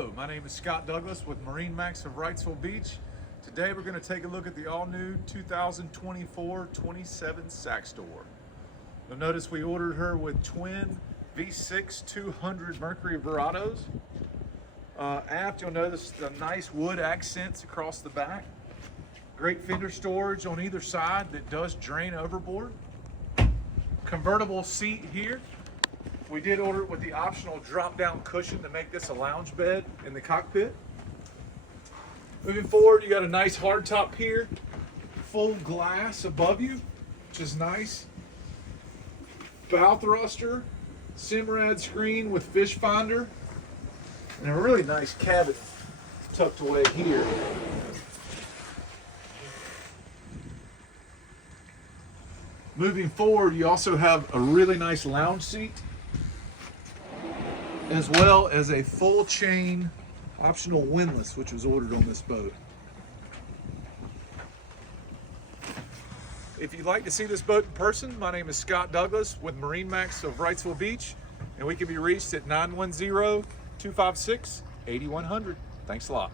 Hello, my name is Scott Douglas with MarineMax of Wrightsville Beach. Today we're going to take a look at the all-new 2024-27 Saxdor. You'll notice we ordered her with twin V6 200 Mercury Verados. Aft, you'll notice the nice wood accents across the back. Great fender storage on either side that does drain overboard. Convertible seat here. We did order it with the optional drop-down cushion to make this a lounge bed in the cockpit. Moving forward, you got a nice hardtop here, full glass above you, which is nice. Bow thruster, Simrad screen with fish finder, and a really nice cabin tucked away here. Moving forward, you also have a really nice lounge seat, as well as a full chain optional windlass, which was ordered on this boat. If you'd like to see this boat in person, my name is Scott Douglas with MarineMax of Wrightsville Beach, and we can be reached at 910-256-8100. Thanks a lot.